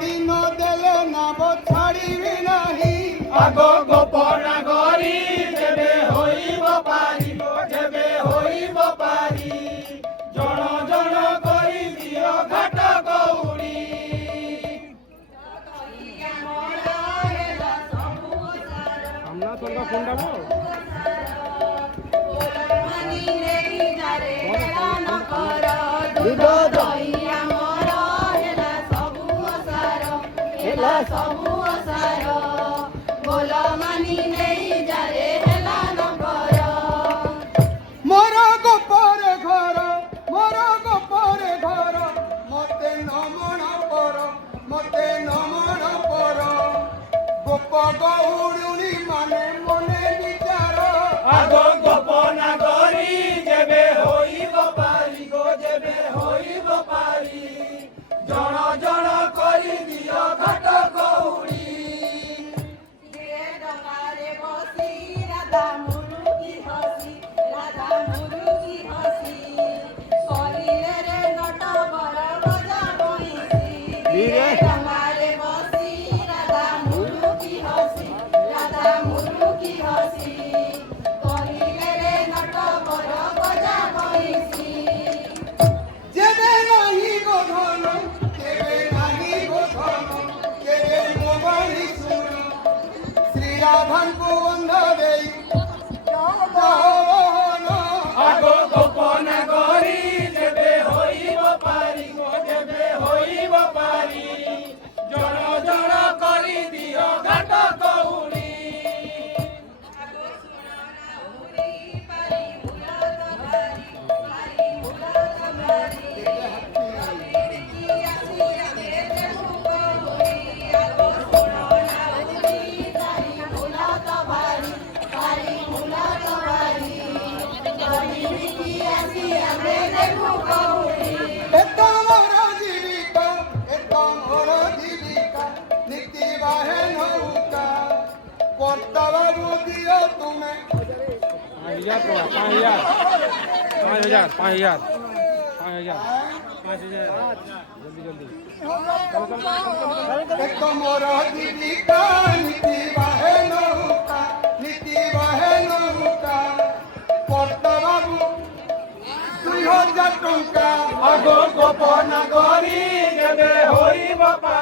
ଛାଡ଼ି ନ ଦେଲେ ନାବ ଛାଡ଼ିବି ନାହିଁ। ଆଗ ଗୋପନ କରି ଯେବେ ହୋଇବ ପାରି, ଯେବେ ହୋଇବ ପାରି, ଜଣ ଜଣ କରି ଦିଅ ଘାଟ କଉଡ଼ି। ସବୁ ଅସାର ବୋଲ ମାନି ନେଇ ଯାରେ ହେଲା ନଗର। ମୋର ଗୋପରେ ଘର, ମୋର ଗୋପରେ ଘର, ମତେ ନମଣ କର, ମତେ ନମଣ କର। ଗୋପ ଗଉଡ଼ୁଣୀ ମାନେ ମନେ ବିଚାର। ଆଗ ଗୋପନ କରି ଯେବେ ହୋଇବ ପାରି, ଯେବେ ହୋଇବ ପାରି, ଜଣ ଜଣ କରି ଦିଅ ଘାଟ କଉଡ଼ି। ଡଙ୍ଗାରେ ବସି ରାଧା ମୁରୁକି ହସି, ରାଧା ମୁରୁକି ହସି, କରିଲେ ରେ ନଟ ବର ଗଜା ବଇଁଶୀ। ଡଙ୍ଗାରେ ବସି ରାଧା ମୁରୁକି ହସି, ରାଧା ମୁରୁକି ହସି, କରିଲେ ରେ ନଟ ବର ଗଜା ବଇଁଶୀ। ଯେବେ ନାହିଁ ଗୋଧନ, ଯେବେ ନାହିଁ ଗୋଧନ, ଯେବେ ମୋ ବାଣୀ ଶୁଣ, ଶ୍ରୀରାଧାଙ୍କୁ ବନ୍ଧ ଦେଇ ଯାହନ। ଆଗ ଗୋପନ କରି ଯେବେ ହୋଇବ ପାରି, ଯେବେ ହୋଇବ ପାରି, ଜଣ ଜଣ କରି ଦିଅ ଘାଟ କଉଡ଼ି। এত মোর জীবিকা, এত মোর জীবিকা, নীতি বাহে নৌকা। কর্তা বাবু দিও তুমি 5,000 को 5,000 5,000 5,000 5,000 जल्दी जल्दी এত মোর জীবিকা, নীতি বাহে নৌকা, নীতি বাহে নৌকা। কর্তা বাবু 2,000 টঙ্কা। আগ গোপন কৰি যেবে ହୋଇব পাৰি।